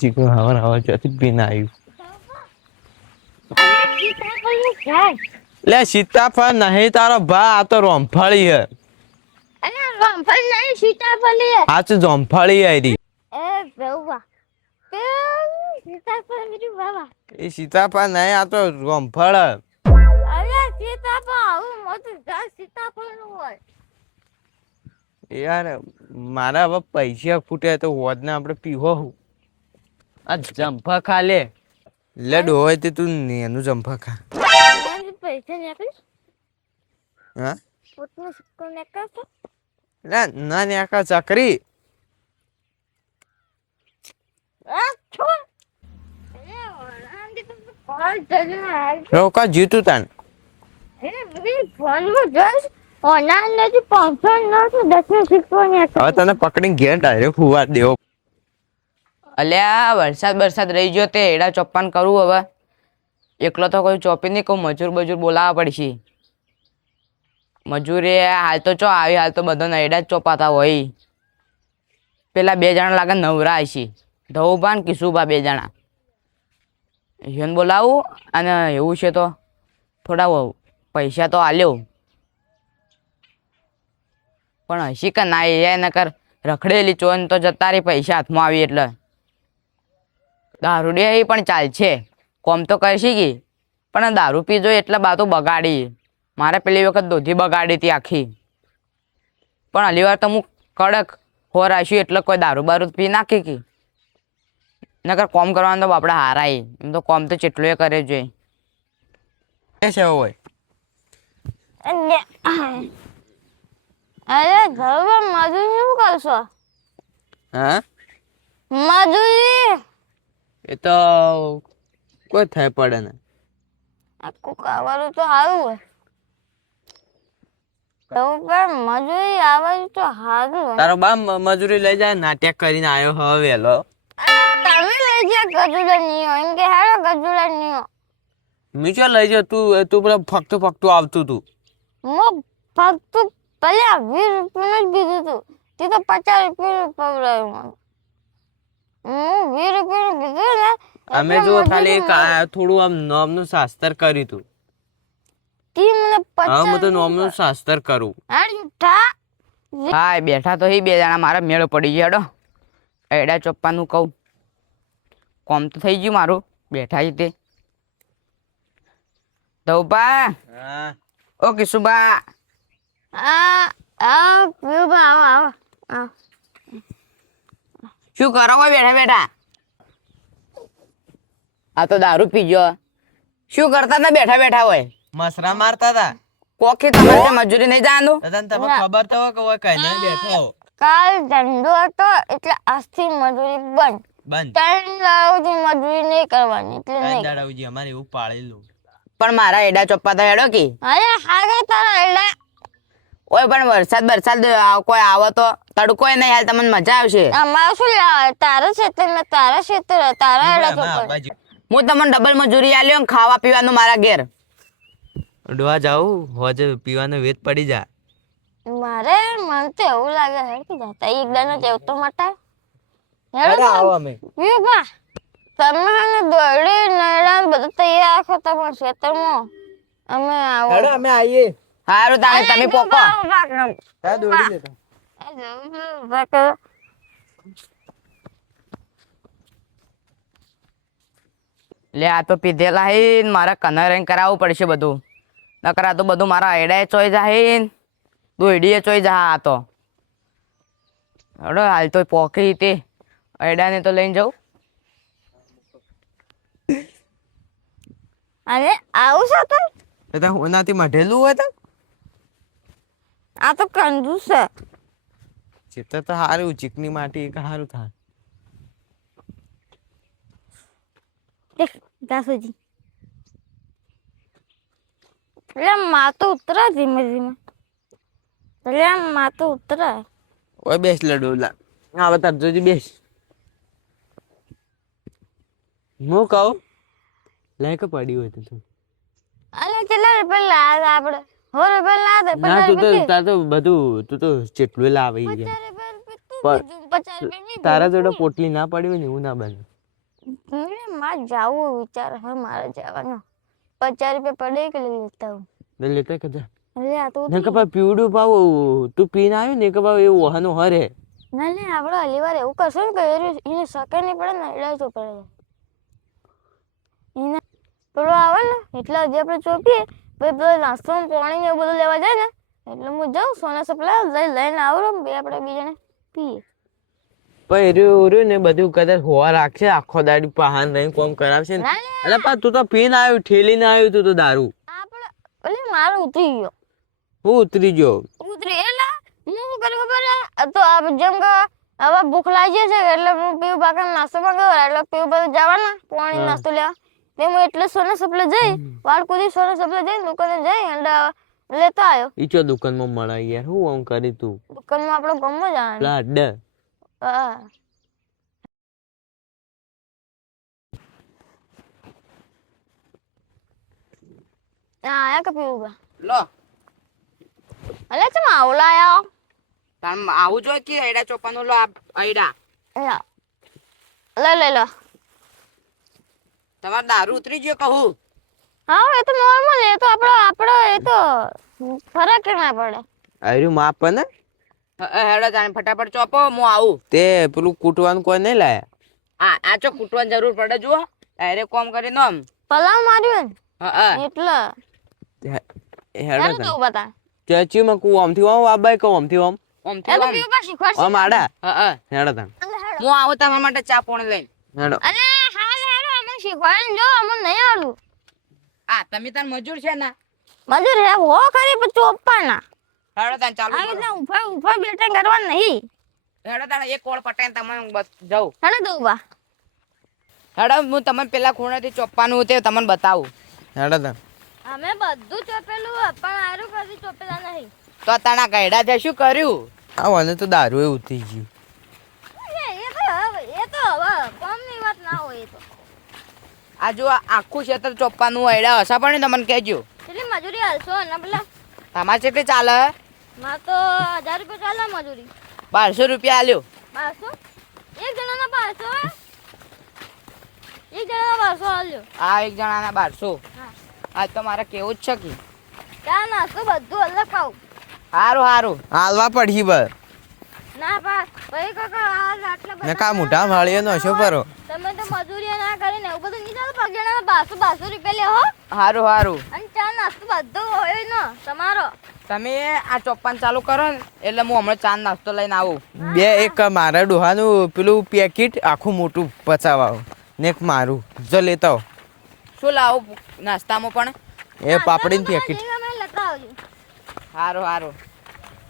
ચીકુ હવા ચોથી પીને આવ્યું. લે સીતાફળ નહીં તારો ભા, આ તો રોમફળી હે. અરે રામફળ નહીં, સીતાફળ હે. આ તો જોમફળી આયરી. એ બહુવા તે સીતાફળ બીજું બાબા. એ સીતાફળ નહીં, આ તો રોમફળ હે. અરે સીતાફળ આવું મોટું ઝાડ સીતાફળ નું હોય. યાર મારા હવે પૈસા ફૂટે તો હોદને આપણે પીવો. આ જંફા ખા લે. લે ડોય તે તું એનું જંફા ખા. પૈસા નીકળી હા પોતનો સિક્કો નીકળતો. લે ના નેકા ચકરી. આ છો એ ઓરાંડી તો કોલ જજના હાલ. રોકા જીતું તાન. એ મી ફોન માં જોઈશ ઓના નથી 500 નો 10 નો સિક્કો નીકળતો. હવે તને પકડીને ઘેર ડાયરેક્ટ હુવા દેવો. અલ્યા વરસાદ રહી ગયો તે એડા ચોપ્પાન કરું હવે. એકલો તો કોઈ ચોપી નહીં, કોઈ મજૂર બોલાવવા પડશે. મજૂરી હાલ તો ચો આવી, હાલ તો બધા એડા જ ચોપાતા હોય. પેલા 2 જણા લાગે નવરા છે, ધવુભા ને કિશુભા 2 જણા. એને બોલાવું અને એવું છે તો થોડા પૈસા તો આલ્યો. પણ હસી કે ના એ નકર રખડેલી ચોન તો જતા રહી પૈસા હાથમાં આવી એટલે. દારૂડિયા પણ ચાલશે, કોમ તો કરશી કે પણ દારૂ પીજો એટલે બાતો બગાડી. મારે પેલી વખત દોધી બગાડી હતી આખી. પણ હલી વાર તો હું કડક હોર આવીશું એટલે કોઈ દારૂ બારૂ પી નાખી કે નકર કોમ કરવાનું તો આપણે હારાય. એમ તો કોમ તો જેટલું કરે જોઈએ. છે હોય અરે ઘરમાં મજૂરી શું કરશો? હા મજૂરી એ તો કોઈ થાય પડે ને. આખું ખાવાનું તો સારું હોય. મજૂરી આવે તો સારું હોય. તારો બા મજૂરી લઈ જાય, નાટક કરીને આવ્યો હવે વેલો. તમે લઈ જાઓ ગજુડા નહીં એમ કે હારો ગજુડા નહીં. મીચો લઈ જાવ તું પેલા ફકતું આવતું તું. હું ફક્ત પેલા 20 રૂપિયાનું જ કીધું તું, તે તો 50 રૂપિયાનું પવડાવ્યું મને. હું 20 રૂપિયાનું કીધું ને અમે જો ખાલી થોડું આમ નોમનું શાસ્ત્ર કર્યું તું. તી મને 50 હા હું તો નોમનું શાસ્ત્ર કરું. હા બેઠા તો 2 જણા મારા મેળ પડી ગયો. એડા ચોપ્પાનું કહું કોમ તો થઈ ગયું મારું. બેઠા છે તે ધવુભા હા ઓ કિશુભા. શું કરો કોઈ બેઠા? આ તો દારૂ પીજો. શું કરતા હતા બેઠા હોય? મસરા મારતા હતા. કોખી તમારે મજૂરી નહીં જવાનું? તમને ખબર તો હોય કે હોય કઈ નહીં બેઠો. કાલ ધંધો હતો એટલે આજથી મજૂરી બંધ. 3 દાડાથી મજૂરી નહીં કરવાની એટલે નહીં. 3 દાડા અમારે એવું પાળેલું. પણ મારા એડા ચોપ્પાતા હેડો કે. અરે હાગે તારા એડા. ઓય પણ વરસાદ કોઈ આવે તો તડકો નહીં હાલ તમને મજા આવશે. અમારે શું લાવે તારા ક્ષેત્ર ને તારા ક્ષેત્ર તારા એડા ચોપડ. હું તમને ડબલ મજૂરી આલ્યો ખાવા પીવાનું મારા ઘેર. ડોવા જાવું હોજે પીવાનો વેત પડી જા. મારે મને તો એવું લાગે હે કે જાતા એકદાનો જેવતો મટાય. હેડો આવો અમે. વિભા તમે હને દોડી નળા બધું તૈયાર રાખો તમારા ક્ષેત્રમાં. અમે આવો. હેડો અમે આવીએ. હારું તમે પોકો. તા દોડી લેતા. લે આ તો પીધેલા હે મારા કનર કરાવવું પડશે બધું. નકર આ તો બધું મારા એડાએ ચોઈ જાય દોડીએ ચોઈ જા. આ તો હડો હાલ તો પોકી તે એડાને તો લઈને જાઉં. અરે આવું છે તો એ તો હોનાથી મઢેલું હોય તો આ તો કંજૂસ છે. ચિત્ર તો સારું ચીકની માટી એક સારું થાય. દેખ દાસુજી એટલે માતો ઉતરા ધીમે ધીમે. એટલે માતો ઉતરા. ઓય બેસ લડોલા. હા બતા જોજી બેસ. હું કહું લાયક પડી હોય તો તું. અલે કેટલા રૂપિયા લાવે આપણે? 100 રૂપિયા લાવે. ના તું તો તાર તો બધું તું તો ચેટલું લાવી ગયા. તારા જોડે પોટલી ના પડી હોય ને એવું ના બને. મારે જાવું વિચાર હવે મારે જવાનો 50 રૂપિયા પડે કે લઈ લેતા હું લેતા કદા અરે આ તો ને કે ભાઈ પીવડું પાવ તું પીને આવ્યો ને કે ભાઈ એવું વહાનો હરે ના લે આપણે હલીવાર એવું કરશું ને કે એને શકે નહીં પડે ને એટલે તો પડે એને પેલો આવે ને એટલે હજી આપણે ચોપીએ પછી પેલો નાસ્તો પાણી ને એવું બધું લેવા જાય ને એટલે હું જાઉં સોના સપલા લઈને આવું બે આપણે બીજાને પીએ પણ રહ્યું ને બધું કદાચ હોવા રાખશે આખો દાડી પહાન રહી કોમ કરાવશે ને ના લે એટલે પા તું તો પીને આવ્યું ઠેલીને આવ્યું તું તો દારૂ આપણે એટલે મારો ઉતરી ગયો હું ઉતરી ગયો ઉતરી એટલે હું શું કરું ખબર હે? તો આ જેમ કે હવે ભૂખ લાગી છે એટલે હું પીવું બાકી નાસ્તો માંગ્યો એટલે પીવું બધું જવાના પાણી નાસ્તો લેવા તે હું એટલે સોના સપલે જઈ વાળ કુદી સોના સપલે જઈ દુકાને જઈ અને લેતો આવ્યો ઈ ચો દુકાનમાં મળે યાર હું આમ કરી તું દુકાનમાં આપણો ગમો જવાનું પેલા અડ્ડા હા આયા કે પીવું બા લો અલે ચમ આવલા આયો તમે આવું જોઈએ કે એડા ચોપાનું લો એડા લે લે તમારે દારૂ ઉતરી ગયો કહું હા એ તો નોર્મલ એ તો આપણો એ તો ફરક ના પડે આર્યું માપ ને હેડો જાણે ફટાફટ ચોપો હું આવું તે પેલું કૂટવાનું કોઈ નહીં લાયા આ ચો કૂટવાની જરૂર પડે જુઓ ડાયરેક્ટ કોમ કરી નો પલાવ માર્યું હા ને એટલે હેડો હેડો તો બતા ચાચી માં કુ આમથી આમ આ બાઈ કહું આમથી આમ ઓમથી એ તો ઓમ પીવું બા શીખવાડશે આમ આડા હા હેડો તા હું આવું તમારા માટે ચા પોણી લઈને હેડો અરે હાલ હેડો અમને શીખવાડે જો અમને નહીં આવડું આ તમે તાર મજૂર છે ને મજૂર હે હો ખરી પણ ચોપ્પાના હેડો તાર ચાલુ આવી કરો. રીતના ઉભા ઉભા બેઠા કરવાનું નહીં હેડો તાર એક કોળ પટાઈને તમને જાઉં હેડો તો ઉભા હેડો હું તમને પેલા ખૂણેથી ચોપ્પાનું તે તમને બતાવું હેડો તા અમે બધું ચોપેલું પણ આરું કદી ચોપેલા નહીં તો તાણા ગયડા છે શું કર્યું આવાને તો દારૂ એ ઉતરી ગયું એ તો હવે કોમની વાત ના હોય એ તો આ જો આખું ક્ષેત્ર ચોપ્પાનું એડા હશે પણ તમને કહેજો કેટલી મજૂરી હાલશો ને પેલા તમારે કેટલી ચાલે માં તો 1000 રૂપિયા ચાલે મજૂરી 1200 રૂપિયા આલ્યો 1200 એક જણાના 1200 એક જણાના 1200 આલ્યો આ એક જણાના 1200 હા આજ તો મારે કેવું જ છે કે ચા નાસ્તો બધું અલગ પાવ સારું સારું હાલવા પડી બર ના પા ભાઈ કાકા હાલ આટલા ને કા મોઢા માળીએ નો શું કરો તમે તો મજૂરી ના કરીને એવું બધું નહીં ચાલે પગ જણાના 1200 રૂપિયા લે હો સારું સારું અને ચા નાસ્તો બધું હોય ને તમારો તમે આ ચોપ્પાન ચાલુ કરો ને એટલે હું હમણાં ચા નાસ્તો લઈને આવું બે એક મારા ડોહાનું પેલું પેકેટ આખું મોટું પચાવા ને એક મારું જો લેતા આવો. શું લાવું નાસ્તામાં પણ એ પાપડીનું પેકેટ અમે લેતા આવજો સારું સારું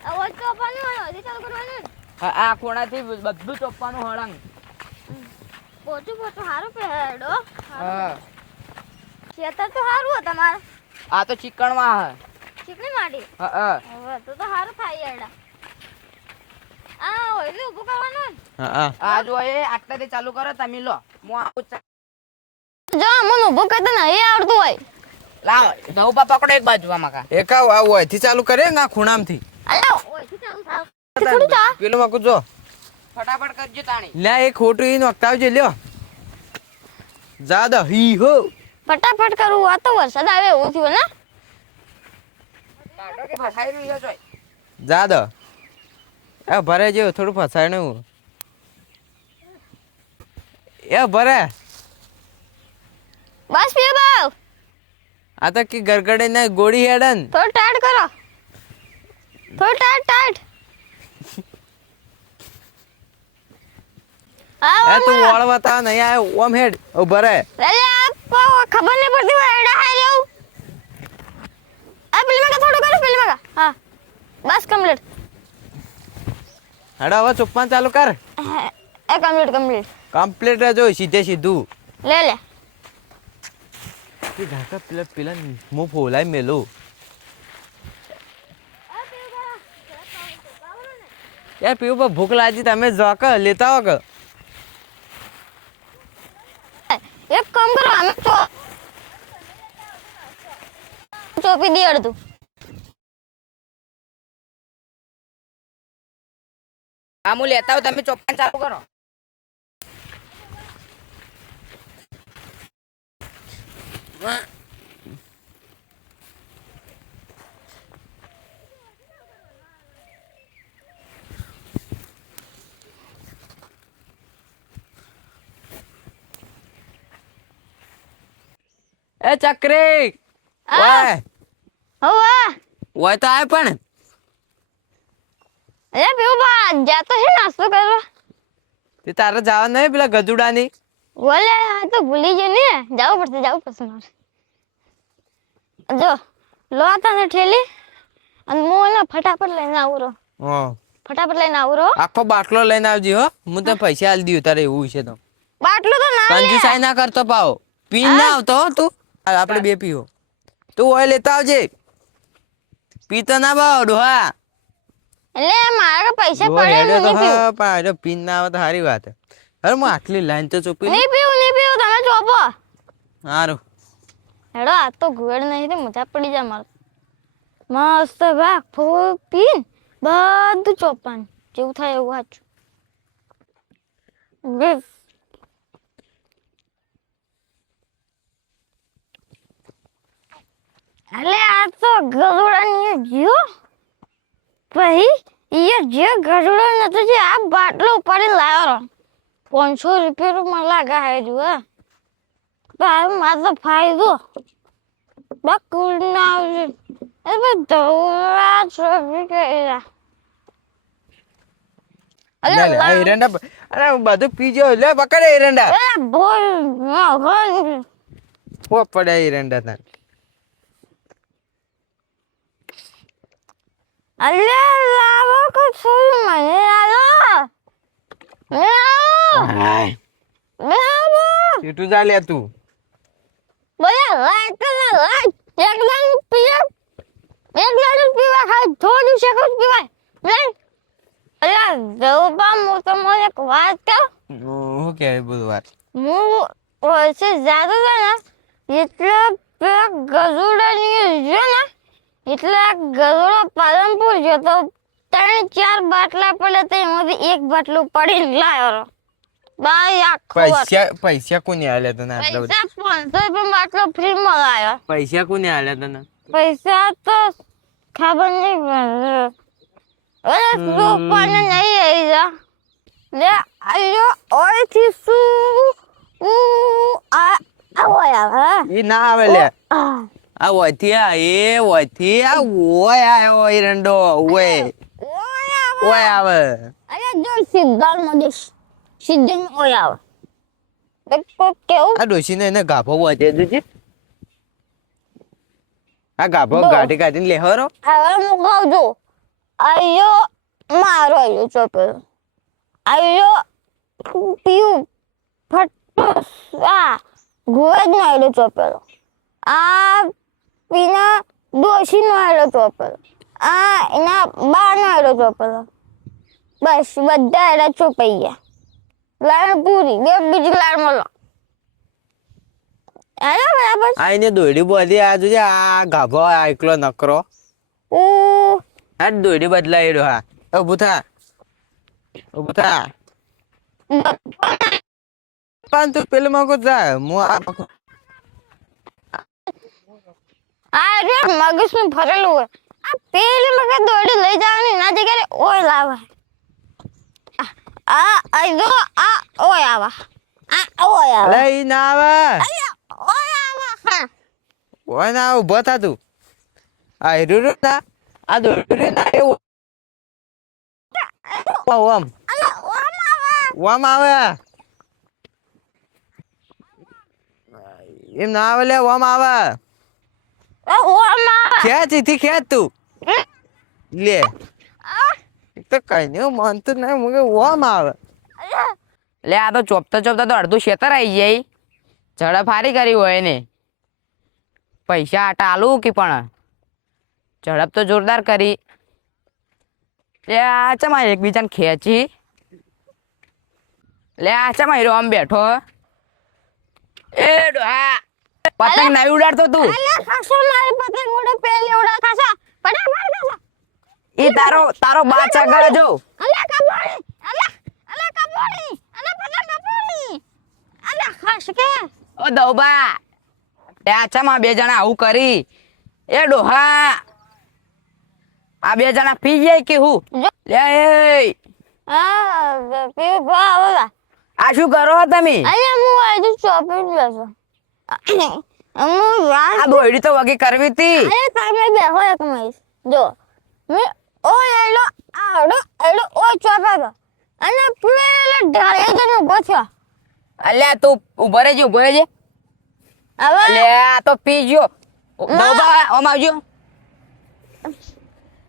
આ વોચ તો આપવાનું હોય હજી ચાલુ કરવાનું ને આ ખૂણાથી બધું ચોપ્પાનું હળંગ પોચું પોચું સારું પહેડો હા ખેતર તો સારું હોય તમારે આ તો ચીકણમાં હે ચીકણી માટી હા હવે તો સારું થાય એડા આ હોય એટલે ઊભું કરવાનું હા હા આ જો એ આટલાથી ચાલુ કરો તમે લો હું આવું જો અમને ઊભું કરતા નહીં આવડતું હોય લાવ નવ પા પકડો એક બાજુ આમાં કા એક આવું અહીંથી ચાલુ કરે ના ખૂણામથી અલા ઓયથી ચાલુ થાવ થોડું ચા પેલું માકું જો ફટાફટ કરજો તાણી લે એક ખોટું ઈ નોખતાવજે લ્યો જા દો હી હો ફટાફટ કરવું આ તો વરસાદ આવે એવું થયું ને કાઢો કે ફસાઈ રહ્યો છો જા દો એ ભરે જેવું થોડું ફસાય ને હું એ ભરે બસ પીઓ બાવ આ તો કે ગરગડે ના ગોળી હેડન થોડું ટાઈટ કરો થોડું ટાઈટ એ તું વળ બતા નહીં આ ઓમ હેડ ઓ ભરે ખબર નહીં પડતી હોય એડા હારી આવું આ પેલી માં થોડું કરો પેલી માં હા બસ કમ્પ્લીટ હેડ હવે ચુપ્પાન ચાલુ કર એ કમ્પ્લીટ કમ્પ્લીટ જો સીધે સીધું લે કે ઢાકા પેલા પેલા મો ફોલાય મેલો યાર પીવું પર ભૂખ લાગી તમે જોક લેતા હો કે એક કામ કરો આમ ચોપી દી અડધું આ હું લેતા આવું તમે ચોપ્પાન ચાલુ કરો એ ચક્રી ઓય હવે ઓય તો આય પણ અરે પીવા જાતો છે નાસ્તો કરવા. તે તારે જવા નહીં પેલા ગજુડાની બોલે આ તો ભૂલી ગયો ને જવું પડશે મારે. જો લો તને ઠેલી અને હું એને ફટાફટ લઈને આવું રહો. હા ફટાફટ લઈને આવું રહો. આખો બાટલો લઈને આવજી હો હું તને પૈસા આલી દઉં તારે એવું છે તો બાટલો તો ના લે. કંજુસાઈ ના કરતો પાવ પી ના આવતો હો તું આપણે બે પીવો તું ઓય લેતા આવજે પીતો ના ભાવ ડોહા એટલે મારા પૈસા ડોહા પડે હેડ્યો તો હું નહીં હા પણ આજો પીન ના આવે તો સારી વાત હે. અરે હું આટલી લાઈન તો ચોપી લઉં. નહીં પીવું તમે ચોપો. હારું હેડો આ તો ઘુવેડ નહીં તો મજા પડી જાય મારે. મસ્ત ભાગ ફૂલ પીન બધું ચોપાન જેવું થાય એવું સાચું. બેસ. અલે આ તો ગરુડાની જીઓ ભાઈ એ જે ગરુડો નતો જે આ બાટલો ઉપાડી લાવ્યો 500 રૂપિયા મને લાગા હે જુઓ ભાઈ મારો ફાયદો બકુલ ના એ બધા છોડી ગયા. લે લે આ એરંડા અરે બધું પીજો લે પકડે એરંડા બોલ ઓ પડે એરંડા તને અલે લાવો કો છોડ મને આલો લાવો તું જા લે તું બોલે લાઈટ એકદમ પીવા ખાય થોડું સેકન્ડ પીવાય લે અલે ગૌબા હું તમને એક વાત કહું. હું કે બુધવાર હું વચ્ચે જાતો હતો ને એટલે પેલા ગરુડાની છે ને એટલે ગરુડો પાલનપુર જતો 3-4 બાટલા પડે તો એમાંથી એક બાટલું પડીને લાવ્યો. બાઈ આખો પૈસા કોને આલ્યા તને આટલા બધા પૈસા 500 રૂપિયા બાટલો ફ્રીમાં લાવ્યો. પૈસા કોને આલ્યા તને પૈસા તો ખબર નહીં પણ રૂપાને નહીં આવી જા લે આયો ઓયથી શું આ ઈ ના આવે લે આ ઓયથી આ એ ઓયથી આ ઓય આયો એરંડો ઓય ઓય આવે અરે જો સિદ્ધાર્થ ઓય આવે દેખો કેવું આ ડોશીને એને ગાભો વધે દીધી આ ગાભો ગાડી કાઢીને લેહરો હવે હું કહું છું આયો મારો આયો ચોપેલો આયો પીવું ફટો આ ગોજ નો આયો ચોપેલો આ પીના ડોશી નો આયો ચોપેલો આ એના બા નો આયો ચોપેલો બસ બધા એના ચોપાઈ ગયા લાઈન પૂરી બે બીજી લાઈન મળો અરે બરાબર આ એને દોડી બધી આ જોજે આ ગાભો એકલો નકરો આ દોડી બદલાઈ રહ્યો હા ઉભું થા પણ તું પેલું માં જા હું આ રે મગજ નું ભરેલું હોય આ પેલી મગજ દોડી લઈ જવાની ના જગ્યાએ ઓય લાવે આયો આ ઓય આવા આ ઓય આવા અલે ઈ ના આવે ઓય આવા હા ઓય ના ઉભો થા તું આ હેરું ના આ દોડી ના એવું ઓમ ઓમ આવે એમ ના આવે લે ઓમ આવે ખેંચ થી ખેંચ તું લે એક તો કઈ નહીં માનતું નહીં મુકે ઓમ આવે લે આ તો ચોપતા ચોપતા તો અડધું ખેતર આવી જાય ઝડપ હારી કરી હોય ને પૈસા આટા આલું કે પણ ઝડપ તો જોરદાર કરી લે આ ચમા એકબીજાને ખેંચી લે આ ચમા હીરો આમ બેઠો એ ડોહા પતંગ ના ઉડાડતો તું અલે ખાસો મારી પતંગ ઉડે પેલી ઉડા ખાસો ફટાફટ ખાસો ઈ તારો બાચા કરે જો અલે કબોડી અલે કબોડી અલે પતંગ કબોડી અલે ખાસ કે ઓ દોબા લે આચા માં બે જણા આવું કરી એ ડોહા આ બે જણા પી જાય કે હું જો. લે એ હા પીવું ભા બોલા આ શું કરો છો તમે અલ્યા હું આજે ચોપડી બેસો હું આ દોયડી તો વગી કરવી હતી અરે તમે બેહો એક મિનિટ જો મે ઓ એલો એલો ઓ ચોપા અને પેલા ઢાળે જને ઉભો થયો અલ્યા તું ઉભો રહેજે હવે લે આ તો પી ગયો બાબા ઓમ આવજો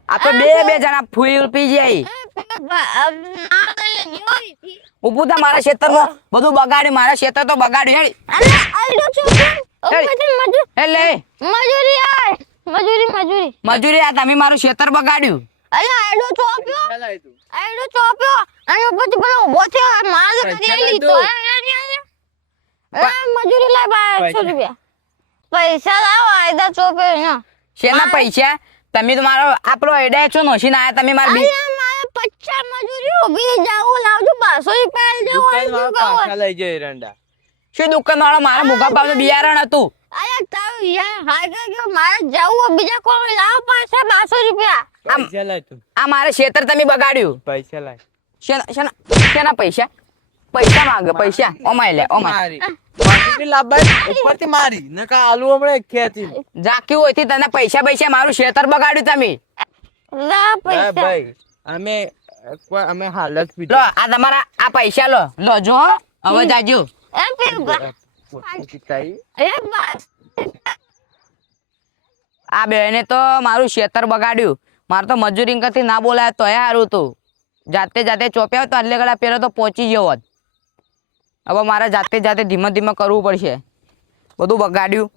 આ તો બે જણા ફૂલ પી જાય ઉભું થા મારા ખેતરમાં બધું બગાડી મારા ખેતર તો બગાડ્યું હેડી અરે આઈડો ચોપા એટલે મજૂરી આ તમે મારું ખેતર બગાડ્યું અરે આઈડો ચોપ્યો અને પછી પેલો ઉભો થયો મારે કરી લીધો મજૂરી લાય 500 રૂપિયા પૈસા લાવો આઈડા ચોપ્યો ને શેના પૈસા તમે તો મારો આપણો એડા છો નોશીને આયા તમે મારા અરે મારે 50 મજૂરી ઉભી જાવું લાવજો 200 રૂપિયા પાછા લઈ જાય રંડા શું દુકાન વાળો મારા મુગા ભાવનું બિયારણ હતું અરે તાવ યાર હાય કે મારે જાવું બીજા કોઈ લાવ પાછા 200 રૂપિયા પૈસા લાય તું આ મારે ખેતર તમે બગાડ્યું પૈસા લાય શેના પૈસા માંગે પૈસા ઓમાય લે ઓમાય મારી પાછી લાભાઈ ઉપરથી મારી નકા આલુ હમણે ખેતી જાક્યું હોય તને પૈસા મારું ખેતર બગાડ્યું તમે લા હા પૈસા ભાઈ અમે હાલત લો પીધો આ તમારા આ પૈસા લો જો હો. હવે જાજો એ પીવા એ બસ આ બેને તો મારું ખેતર બગાડ્યું મારે તો મજૂરી કરતી ના બોલાય તોય સારું હતું જાતે ચોપ્યા તો એટલે ગળા પેલો તો પહોંચી ગયો હોત હવે મારે જાતે ધીમે કરવું પડશે બધું બગાડ્યું